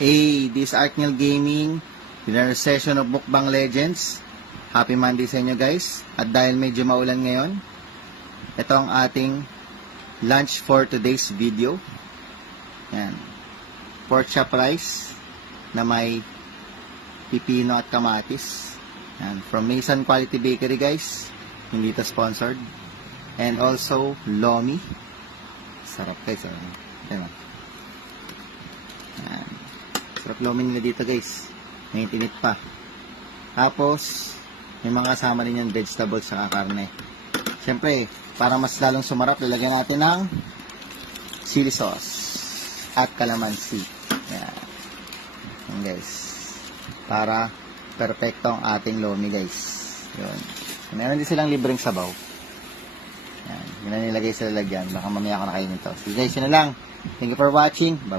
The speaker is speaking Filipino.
Hey, this is Arknel Gaming. Dinner session of Mukbang Legends. Happy Monday sa inyo guys. At dahil medyo maulan ngayon, ito ang ating lunch for today's video. Yan. Pork chop rice na may pipino at kamatis. Yan. From Mason Quality Bakery guys. Hindi ito sponsored. And also, lomi. Sarap guys. Yan. Yan. Sarap lomi nila dito guys. Maintinit pa. Tapos, may mga kasama din yung vegetables sa karne. Siyempre, para mas lalong sumarap, lalagyan natin ng chili sauce at calamansi. Yan. Yan guys. Para perfecto ang ating lomi guys. Yun. Meron din silang libreng sabaw. Yan. Yun na nilagay sa lalagyan. Baka mamaya ako nakainin ito. So guys, yun na lang. Thank you for watching. Bye.